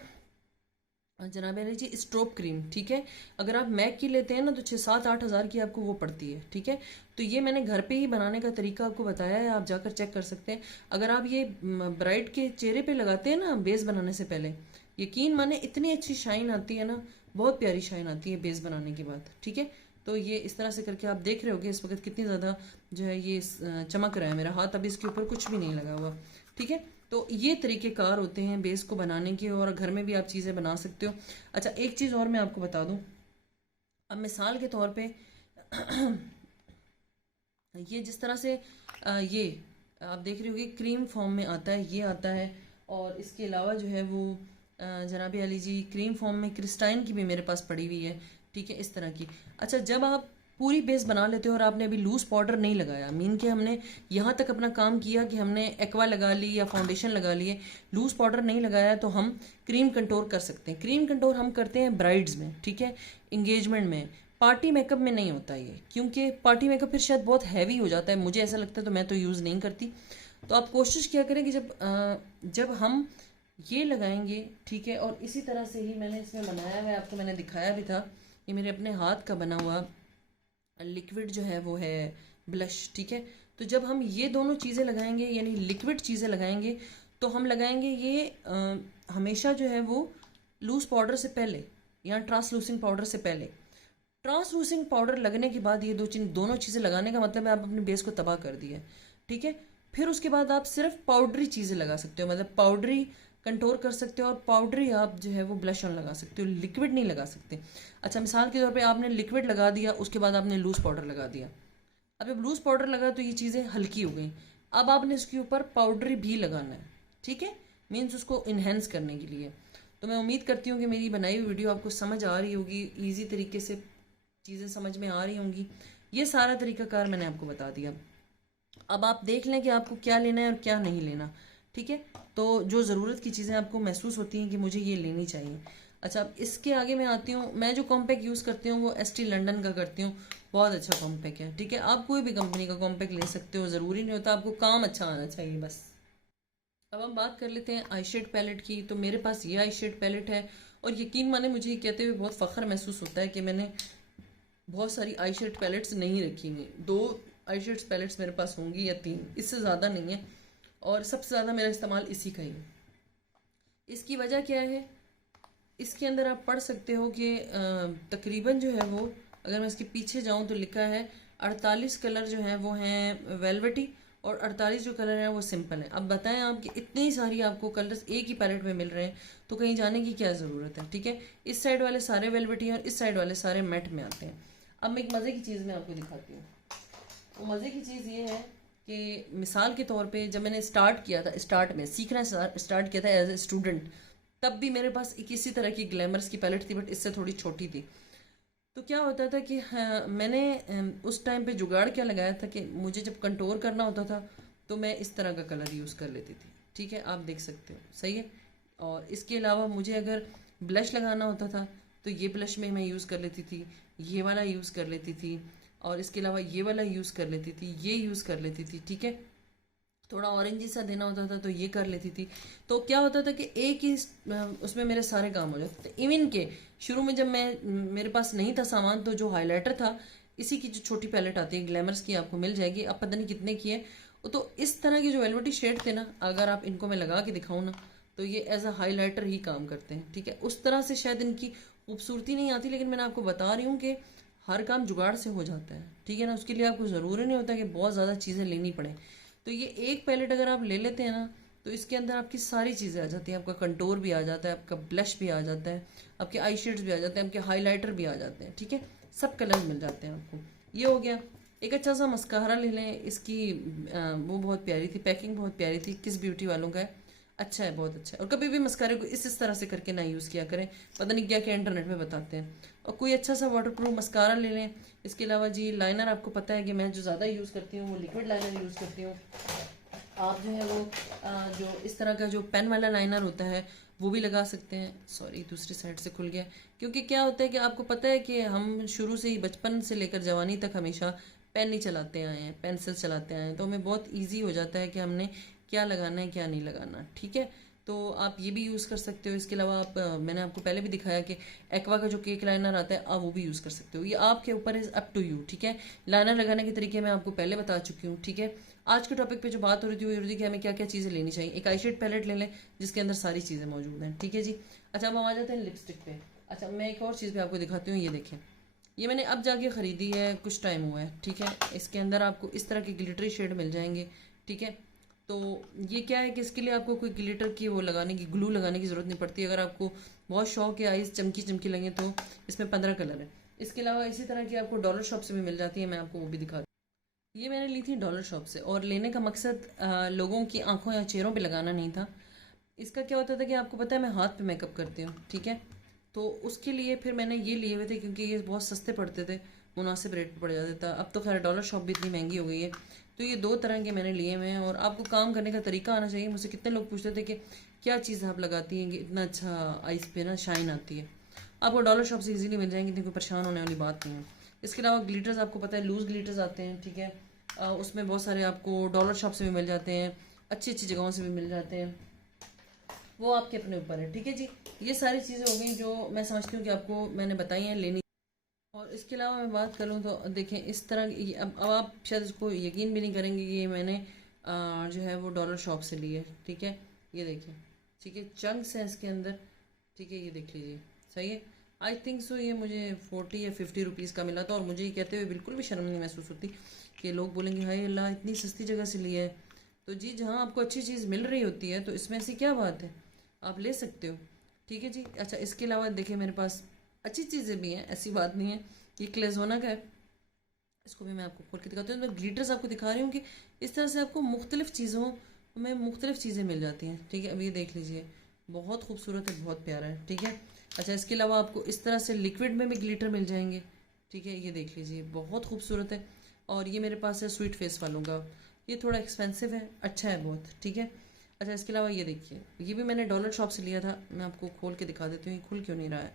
जनाब अली जी स्ट्रोब क्रीम, ठीक है। अगर आप मैक की लेते हैं ना तो 6-7-8 हज़ार की आपको वो पड़ती है, ठीक है। तो ये मैंने घर पे ही बनाने का तरीका आपको बताया है, आप जाकर चेक कर सकते हैं। अगर आप ये ब्राइड के चेहरे पे लगाते हैं ना बेस बनाने से पहले, यकीन माने इतनी अच्छी शाइन आती है ना, बहुत प्यारी शाइन आती है बेस बनाने के बाद, ठीक है। तो ये इस तरह से करके आप देख रहे होगे इस वक्त कितनी ज़्यादा जो है ये चमक रहा है मेरा हाथ, अभी इसके ऊपर कुछ भी नहीं लगा हुआ, ठीक है। तो ये तरीक़ेकार होते हैं बेस को बनाने के, और घर में भी आप चीज़ें बना सकते हो। अच्छा एक चीज़ और मैं आपको बता दूं, अब मिसाल के तौर पे ये जिस तरह से ये आप देख रहे होगे क्रीम फॉर्म में आता है, ये आता है। और इसके अलावा जो है वो जनाब अली जी क्रीम फॉर्म में क्रिस्टाइन की भी मेरे पास पड़ी हुई है, ठीक है, इस तरह की। अच्छा, जब आप पूरी बेस बना लेते हो और आपने अभी लूज़ पाउडर नहीं लगाया, मीन कि हमने यहाँ तक अपना काम किया कि हमने एक्वा लगा ली या फाउंडेशन लगा लिए, लूज़ पाउडर नहीं लगाया, तो हम क्रीम कंटोर कर सकते हैं। क्रीम कंटोर हम करते हैं ब्राइड्स में, ठीक है, इंगेजमेंट में। पार्टी मेकअप में नहीं होता ये, क्योंकि पार्टी मेकअप फिर शायद बहुत हैवी हो जाता है, मुझे ऐसा लगता है, तो मैं तो यूज़ नहीं करती। तो आप कोशिश किया करें कि जब हम ये लगाएंगे, ठीक है। और इसी तरह से ही मैंने इसमें बनाया है, आपको मैंने दिखाया भी था, ये मेरे अपने हाथ का बना हुआ लिक्विड जो है वो है ब्लश, ठीक है। तो जब हम ये दोनों चीज़ें लगाएंगे, यानी लिक्विड चीज़ें लगाएंगे, तो हम लगाएंगे ये हमेशा जो है वो लूज़ पाउडर से पहले या ट्रांसलूसेंट पाउडर से पहले। ट्रांसलूसेंट पाउडर लगने के बाद ये दोनों चीज़ें लगाने का मतलब है आप अपने बेस को तबाह कर दिया, ठीक है। फिर उसके बाद आप सिर्फ पाउडरी चीज़ें लगा सकते हो, मतलब पाउडरी कंटोर कर सकते हो और पाउडरी आप जो है वो ब्लश ऑन लगा सकते हो, लिक्विड नहीं लगा सकते। अच्छा, मिसाल के तौर पे आपने लिक्विड लगा दिया, उसके बाद आपने लूज़ पाउडर लगा दिया। अब जब लूज़ पाउडर लगा तो ये चीज़ें हल्की हो गई। अब आपने इसके ऊपर पाउडरी भी लगाना है, ठीक है, मीन्स उसको इन्हेंस करने के लिए। तो मैं उम्मीद करती हूँ कि मेरी बनाई हुई वीडियो आपको समझ आ रही होगी, ईजी तरीके से चीज़ें समझ में आ रही होंगी। ये सारा तरीकाकार मैंने आपको बता दिया। अब आप देख लें कि आपको क्या लेना है और क्या नहीं लेना, ठीक है। तो जो ज़रूरत की चीज़ें आपको महसूस होती हैं कि मुझे ये लेनी चाहिए। अच्छा, अब इसके आगे मैं आती हूँ। मैं जो कॉम्पैक यूज़ करती हूँ वो एसटी लंदन का करती हूँ, बहुत अच्छा कॉम्पैक है, ठीक है। आप कोई भी कंपनी का कॉम्पैक ले सकते हो, ज़रूरी नहीं होता, आपको काम अच्छा आना चाहिए बस। अब हम बात कर लेते हैं आई शेड पैलेट की। तो मेरे पास ये आई शेड पैलेट है, और यकीन माने मुझे ये कहते हुए बहुत फ़ख्र महसूस होता है कि मैंने बहुत सारी आई शेड पैलेट्स नहीं रखी हुई। 2 आई शेड्स पैलेट्स मेरे पास होंगी या 3, इससे ज़्यादा नहीं है, और सबसे ज़्यादा मेरा इस्तेमाल इसी का ही है। इसकी वजह क्या है, इसके अंदर आप पढ़ सकते हो कि तकरीबन जो है वो, अगर मैं इसके पीछे जाऊं तो लिखा है 48 कलर जो हैं वो हैं वेलवेटी, और 48 जो कलर हैं वो सिंपल हैं। अब बताएं आप कि इतनी सारी आपको कलर्स एक ही पैलेट में मिल रहे हैं, तो कहीं जाने की क्या ज़रूरत है, ठीक है। इस साइड वाले सारे वेलवेटी हैं और इस साइड वाले सारे मैट में आते हैं। अब मैं एक मज़े की चीज़ मैं आपको दिखाती हूँ। वो मज़े की चीज़ ये है कि मिसाल के तौर पे जब मैंने स्टार्ट किया था, स्टार्ट में सीखना स्टार्ट किया था एज ए स्टूडेंट, तब भी मेरे पास एक इसी तरह की ग्लैमर्स की पैलेट थी, बट इससे थोड़ी छोटी थी। तो क्या होता था कि हाँ, मैंने उस टाइम पे जुगाड़ क्या लगाया था कि मुझे जब कंटोर करना होता था तो मैं इस तरह का कलर यूज़ कर लेती थी, ठीक है, आप देख सकते हो, सही है। और इसके अलावा मुझे अगर ब्लश लगाना होता था तो ये ब्लश में मैं यूज़ कर लेती थी, ये वाला यूज़ कर लेती थी, और इसके अलावा ये वाला यूज़ कर लेती थी, ये यूज़ कर लेती थी, ठीक है। थोड़ा ऑरेंजी सा देना होता था तो ये कर लेती थी। तो क्या होता था कि एक ही उसमें मेरे सारे काम हो जाते थे। इवन के शुरू में जब मैं मेरे पास नहीं था सामान, तो जो हाइलाइटर था, इसी की जो छोटी पैलेट आती है ग्लैमर्स की, आपको मिल जाएगी, अब पता नहीं कितने की है। तो इस तरह के जो वेलवेटी शेड थे ना, अगर आप इनको मैं लगा के दिखाऊँ ना, तो ये एज अ हाईलाइटर ही काम करते हैं, ठीक है। उस तरह से शायद इनकी खूबसूरती नहीं आती, लेकिन मैंने आपको बता रही हूँ कि हर काम जुगाड़ से हो जाता है, ठीक है ना। उसके लिए आपको ज़रूरी नहीं होता कि बहुत ज़्यादा चीज़ें लेनी पड़े। तो ये एक पैलेट अगर आप ले लेते हैं ना, तो इसके अंदर आपकी सारी चीज़ें आ जाती हैं। आपका कंटोर भी आ जाता है, आपका ब्लश भी आ जाता है, आपके आई शेड्स भी आ जाते हैं, आपके हाइलाइटर भी आ जाते हैं, ठीक है, सब कलर मिल जाते हैं आपको। ये हो गया। एक अच्छा सा मस्कारा ले लें, इसकी वो बहुत प्यारी थी, पैकिंग बहुत प्यारी थी, किस ब्यूटी वालों का है, अच्छा है, बहुत अच्छा है। और कभी भी मस्कारे को इस तरह से करके ना यूज़ किया करें, पता नहीं क्या क्या इंटरनेट में बताते हैं। और कोई अच्छा सा वाटरप्रूफ मस्कारा ले लें। इसके अलावा जी लाइनर, आपको पता है कि मैं जो ज़्यादा यूज़ करती हूँ वो लिक्विड लाइनर यूज़ करती हूँ। आप जो है वो जो इस तरह का जो पेन वाला लाइनर होता है वो भी लगा सकते हैं। सॉरी, दूसरी साइड से खुल गया। क्योंकि क्या होता है कि आपको पता है कि हम शुरू से ही बचपन से लेकर जवानी तक हमेशा पेन ही चलाते आए हैं, पेंसिल चलाते आए हैं, तो हमें बहुत ईजी हो जाता है कि हमने क्या लगाना है क्या नहीं लगाना, ठीक है। तो आप ये भी यूज़ कर सकते हो। इसके अलावा आप मैंने आपको पहले भी दिखाया कि एक्वा का जो केक लाइनर आता है, आप वो भी यूज़ कर सकते हो। ये आपके ऊपर इज़ अप टू यू, ठीक है। लाइनर लगाने के तरीके मैं आपको पहले बता चुकी हूँ, ठीक है। आज के टॉपिक पे जो बात हो रही थी वो ये रही थी कि हमें क्या क्या चीज़ें लेनी चाहिए। एक आई शेड पैलेट ले लें जिसके अंदर सारी चीज़ें मौजूद हैं, ठीक है जी। अच्छा, हम आ जाते हैं लिपस्टिक पे। अच्छा, मैं एक और चीज़ भी आपको दिखाती हूँ, ये देखें, ये मैंने अब जाके ख़रीदी है, कुछ टाइम हुआ है, ठीक है। इसके अंदर आपको इस तरह के ग्लिटरी शेड मिल जाएंगे, ठीक है। तो ये क्या है कि इसके लिए आपको कोई ग्लिटर की वो लगाने की, ग्लू लगाने की ज़रूरत नहीं पड़ती। अगर आपको बहुत शौक है आईज चमकी चमकी लगे तो इसमें 15 कलर है। इसके अलावा इसी तरह की आपको डॉलर शॉप से भी मिल जाती है, मैं आपको वो भी दिखा ये मैंने ली थी डॉलर शॉप से, और लेने का मकसद लोगों की आंखों या चेहरों पे लगाना नहीं था। इसका क्या होता था कि आपको पता है मैं हाथ पे मेकअप करती हूँ, ठीक है। तो उसके लिए फिर मैंने ये लिए हुए थे, क्योंकि ये बहुत सस्ते पड़ते थे, मुनासिब रेट पे पड़ जाता था। अब तो खैर डॉलर शॉप भी इतनी महंगी हो गई है। तो ये दो तरह के मैंने लिए हुए हैं, और आपको काम करने का तरीका आना चाहिए। मुझसे कितने लोग पूछते थे कि क्या चीज़ आप लगाती हैं कि इतना अच्छा आइस पे ना शाइन आती है। आपको डॉलर शॉप से इजीली मिल जाएंगे, कोई परेशान होने वाली बात नहीं है। इसके अलावा ग्लिटर्स आपको पता है लूज़ ग्लिटर्स आते हैं, ठीक है। उसमें बहुत सारे आपको डॉलर शॉप से भी मिल जाते हैं, अच्छी अच्छी जगहों से भी मिल जाते हैं, वो आपके अपने ऊपर है, ठीक है जी। ये सारी चीज़ें हो गई जो मैं समझती हूँ कि आपको मैंने बताई हैं लेनी। और इसके अलावा मैं बात करूँ तो देखें इस तरह अब आप शायद इसको यकीन भी नहीं करेंगे कि ये मैंने जो है वो डॉलर शॉप से ली है, ठीक है। ये देखिए, ठीक है, चंक्स हैं इसके अंदर, ठीक है, ये देख लीजिए, सही है। आई थिंक सो ये मुझे 40 या 50 रुपीज़ का मिला था, और मुझे ये कहते हुए बिल्कुल भी शर्म नहीं महसूस होती कि लोग बोलेंगे हाय अल्लाह इतनी सस्ती जगह से लिया है। तो जी जहाँ आपको अच्छी चीज़ मिल रही होती है तो इसमें ऐसी क्या बात है, आप ले सकते हो, ठीक है जी। अच्छा, इसके अलावा देखिए मेरे पास अच्छी चीज़ें भी हैं, ऐसी बात नहीं है। ये क्लेजोना का है, इसको भी मैं आपको खोल के दिखाती हूँ। मैं ग्लिटर्स आपको दिखा रही हूँ कि इस तरह से आपको मुख्तलिफ चीज़ों में मुख्तलिफ चीज़ें मिल जाती हैं, ठीक है। अब ये देख लीजिए, बहुत खूबसूरत है, बहुत प्यारा है, ठीक है। अच्छा, इसके अलावा आपको इस तरह से लिक्विड में भी ग्लिटर मिल जाएंगे, ठीक है। ये देख लीजिए, बहुत खूबसूरत है। और ये मेरे पास है स्वीट फेस वालों का, ये थोड़ा एक्सपेंसिव है, अच्छा है बहुत, ठीक है। अच्छा, इसके अलावा ये देखिए, ये भी मैंने डॉलर शॉप से लिया था, मैं आपको खोल के दिखा देती हूँ, ये खुल क्यों नहीं रहा है।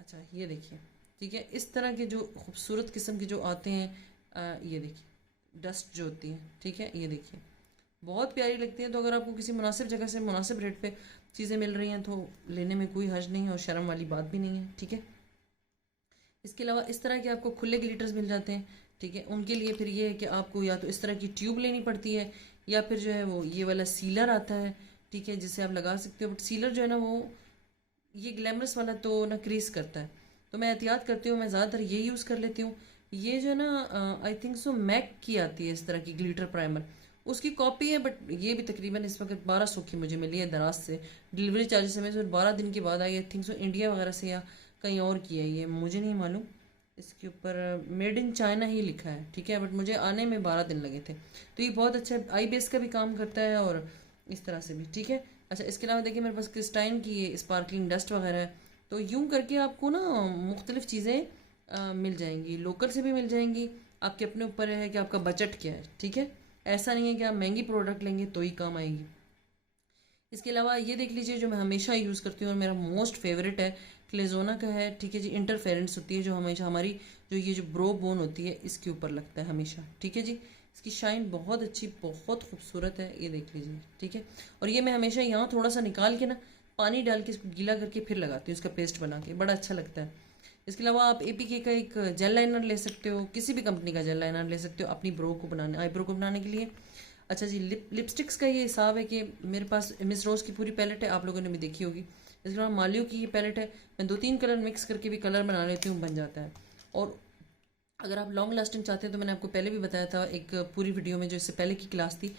अच्छा, ये देखिए, ठीक है, इस तरह के जो खूबसूरत किस्म के जो आते हैं, ये देखिए डस्ट जो होती है, ठीक है, ये देखिए बहुत प्यारी लगती है। तो अगर आपको किसी मुनासिब जगह से मुनासिब रेट पे चीज़ें मिल रही हैं तो लेने में कोई हर्ज नहीं है, और शर्म वाली बात भी नहीं है, ठीक है। इसके अलावा इस तरह के आपको खुले ग्लिटर्स मिल जाते हैं, ठीक है। उनके लिए फिर ये है कि आपको या तो इस तरह की ट्यूब लेनी पड़ती है, या फिर जो है वो ये वाला सीलर आता है, ठीक है, जिससे आप लगा सकते हो। बट सीलर जो है ना वो ये ग्लैमरस वाला तो ना क्रीज करता है, तो मैं एहतियात करती हूँ, मैं ज़्यादातर ये यूज़ कर लेती हूँ। ये जो है ना आई थिंक सो मैक की आती है इस तरह की ग्लिटर प्राइमर, उसकी कॉपी है, बट ये भी तकरीबन इस वक्त 1200 की मुझे मिली है दराज से। डिलीवरी चार्जेस में फिर 12 दिन के बाद आई, आई थिंक सो इंडिया वगैरह से या कहीं और की है, ये मुझे नहीं मालूम। इसके ऊपर मेड इन चाइना ही लिखा है, ठीक है, बट मुझे आने में 12 दिन लगे थे। तो ये बहुत अच्छा आई बेस का भी काम करता है, और इस तरह से भी, ठीक है। अच्छा, इसके अलावा देखिए मेरे पास क्रिस्टाइन की ये स्पार्कलिंग डस्ट वगैरह है। तो यूं करके आपको ना मुख्तलिफ चीज़ें मिल जाएंगी, लोकल से भी मिल जाएंगी। आपके अपने ऊपर है कि आपका बजट क्या है, ठीक है। ऐसा नहीं है कि आप महंगी प्रोडक्ट लेंगे तो ही काम आएगी। इसके अलावा ये देख लीजिए, जो मैं हमेशा यूज़ करती हूँ और मेरा मोस्ट फेवरेट है, क्लेजोना का है, ठीक है जी। इंटरफेरेंस होती है जो हमेशा हमारी जो ये जो ब्रो बोन होती है इसके ऊपर लगता है हमेशा, ठीक है जी। इसकी शाइन बहुत अच्छी, बहुत खूबसूरत है, ये देख लीजिए, ठीक है। और ये मैं हमेशा यहाँ थोड़ा सा निकाल के ना पानी डाल के इसको गीला करके फिर लगाती हूँ, इसका पेस्ट बना के, बड़ा अच्छा लगता है। इसके अलावा आप एपीके का एक जेल लाइनर ले सकते हो, किसी भी कंपनी का जेल लाइनर ले सकते हो अपनी ब्रो को बनाने, आईब्रो को बनाने के लिए। अच्छा जी, लिपस्टिक्स का ये हिसाब है कि मेरे पास मिस रोज़ की पूरी पैलेट है, आप लोगों ने भी देखी होगी। इसके अलावा मालियो की ये पैलेट है, मैं 2-3 कलर मिक्स करके भी कलर बना लेती हूँ, बन जाता है। और अगर आप लॉन्ग लास्टिंग चाहते हैं तो मैंने आपको पहले भी बताया था एक पूरी वीडियो में, जो इससे पहले की क्लास थी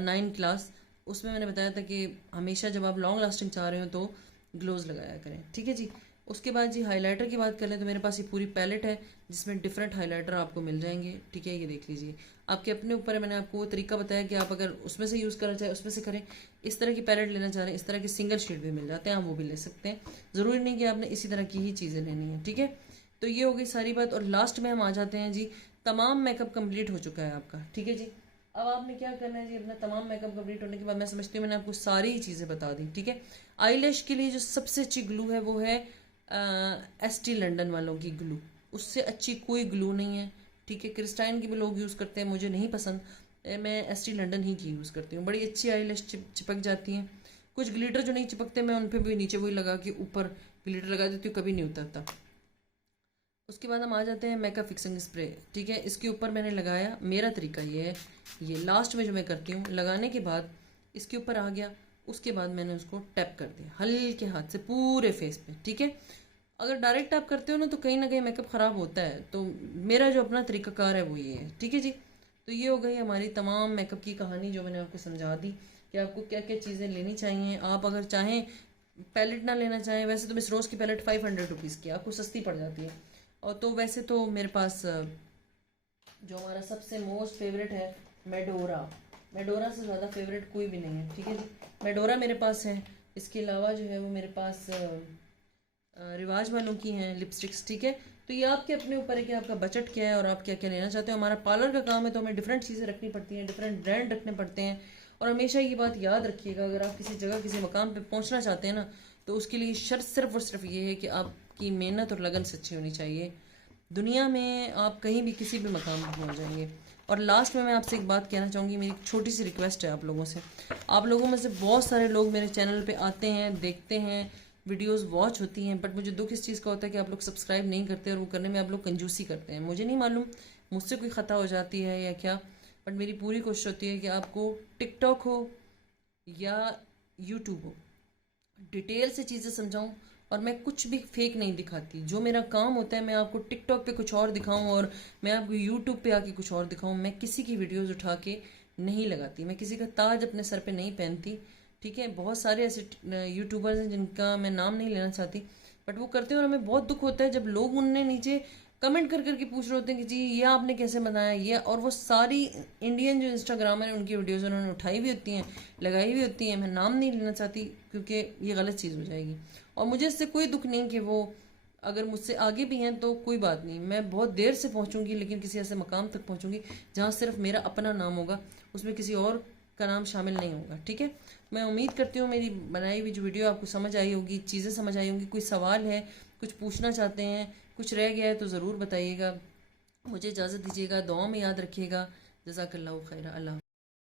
9 क्लास, उसमें मैंने बताया था कि हमेशा जब आप लॉन्ग लास्टिंग चाह रहे हो तो ग्लोव्स लगाया करें, ठीक है जी। उसके बाद जी हाइलाइटर की बात कर लें तो मेरे पास ये पूरी पैलेट है जिसमें डिफरेंट हाइलाइटर आपको मिल जाएंगे, ठीक है। ये देख लीजिए, आपके अपने ऊपर है, मैंने आपको वो तरीका बताया कि आप अगर उसमें से यूज़ करना चाहें उसमें से करें। इस तरह की पैलेट लेना चाह रहे हैं, इस तरह के सिंगल शेड भी मिल जाते हैं, आप वो भी ले सकते हैं। ज़रूरी नहीं कि आपने इसी तरह की ही चीज़ें लेनी है, ठीक है। तो ये हो गई सारी बात, और लास्ट में हम आ जाते हैं जी, तमाम मेकअप कंप्लीट हो चुका है आपका, ठीक है जी। अब आपने क्या करना है जी, अपना तमाम मेकअप कंप्लीट होने के बाद मैं समझती हूँ मैंने आपको सारी चीज़ें बता दी, ठीक है। आईलैश के लिए जो सबसे अच्छी ग्लू है वो है एसटी लंदन वालों की ग्लू, उससे अच्छी कोई ग्लू नहीं है, ठीक है। क्रिस्टाइन की भी लोग यूज़ करते हैं, मुझे नहीं पसंद, मैं एसटी लंदन ही की यूज़ करती हूँ, बड़ी अच्छी आईलैश चिपक जाती हैं। कुछ ग्लिटर जो नहीं चिपकते मैं उन पर भी नीचे वही लगा के ऊपर ग्लिटर लगा देती हूँ, कभी नहीं उतरता। उसके बाद हम आ जाते हैं मेकअप फिक्सिंग स्प्रे, ठीक है। इसके ऊपर मैंने लगाया, मेरा तरीका ये है, ये लास्ट में जो मैं करती हूँ, लगाने के बाद इसके ऊपर आ गया, उसके बाद मैंने उसको टैप कर दिया हल्के हाथ से पूरे फेस पे, ठीक है। अगर डायरेक्ट आप करते हो ना तो कहीं ना कहीं मेकअप ख़राब होता है, तो मेरा जो अपना तरीकाकार है वो ये है, ठीक है जी। तो ये हो गई हमारी तमाम मेकअप की कहानी जो मैंने आपको समझा दी कि आपको क्या क्या चीज़ें लेनी चाहिए। आप अगर चाहें पैलेट ना लेना चाहें, वैसे तो मिस रोज़ की पैलेट 500 रुपीज़ की आपको सस्ती पड़ जाती है, और तो वैसे तो मेरे पास जो हमारा सबसे मोस्ट फेवरेट है, मेडोरा। मेडोरा से ज़्यादा फेवरेट कोई भी नहीं है, ठीक है जी। मेडोरा मेरे पास है। इसके अलावा जो है वो मेरे पास रिवाज वालों की हैं लिपस्टिक्स, ठीक है। तो ये आपके अपने ऊपर है कि आपका बजट क्या है और आप क्या क्या लेना चाहते हो। हमारा पार्लर का काम है तो हमें डिफरेंट चीज़ें रखनी पड़ती हैं, डिफरेंट ब्रांड रखने पड़ते हैं। और हमेशा ये बात याद रखिएगा, अगर आप किसी जगह किसी मकाम पे पहुंचना चाहते हैं ना, तो उसके लिए शर्त सिर्फ और सिर्फ ये है कि आपकी मेहनत और लगन सच्ची होनी चाहिए। दुनिया में आप कहीं भी किसी भी मकाम पर पहुंच जाएंगे। और लास्ट में मैं आपसे एक बात कहना चाहूँगी, मेरी एक छोटी सी रिक्वेस्ट है आप लोगों से। आप लोगों में से बहुत सारे लोग मेरे चैनल पे आते हैं, देखते हैं, वीडियोस वॉच होती हैं, बट मुझे दुख इस चीज़ का होता है कि आप लोग सब्सक्राइब नहीं करते और वो करने में आप लोग कंजूसी करते हैं। मुझे नहीं मालूम मुझसे कोई ख़ता हो जाती है या क्या, बट मेरी पूरी कोशिश होती है कि आपको टिकटॉक हो या यूट्यूब हो, डिटेल से चीज़ें समझाऊं। और मैं कुछ भी फेक नहीं दिखाती। जो मेरा काम होता है, मैं आपको टिकटॉक पे कुछ और दिखाऊं और मैं आपको यूट्यूब पे आके कुछ और दिखाऊं। मैं किसी की वीडियोस उठा के नहीं लगाती, मैं किसी का ताज अपने सर पे नहीं पहनती, ठीक है। बहुत सारे ऐसे यूट्यूबर्स हैं जिनका मैं नाम नहीं लेना चाहती, बट वो करते हैं और हमें बहुत दुख होता है जब लोग उनने नीचे कमेंट कर करके पूछ रहे होते हैं कि जी ये आपने कैसे बनाया ये। और वो सारी इंडियन जो इंस्टाग्रामर है उनकी वीडियोस उन्होंने उठाई हुई होती हैं, लगाई हुई होती हैं। मैं नाम नहीं लेना चाहती क्योंकि ये गलत चीज़ हो जाएगी। और मुझे इससे कोई दुख नहीं कि वो अगर मुझसे आगे भी हैं तो कोई बात नहीं, मैं बहुत देर से पहुंचूंगी लेकिन किसी ऐसे मकाम तक पहुंचूंगी जहां सिर्फ मेरा अपना नाम होगा, उसमें किसी और का नाम शामिल नहीं होगा, ठीक है। मैं उम्मीद करती हूँ मेरी बनाई हुई जो वीडियो आपको समझ आई होगी, चीज़ें समझ आई होंगी। कोई सवाल है, कुछ पूछना चाहते हैं, कुछ रह गया है तो ज़रूर बताइएगा। मुझे इजाज़त दीजिएगा, दुआ में याद रखिएगा। जज़ाकल्लाहु खैरा। अल्लाह।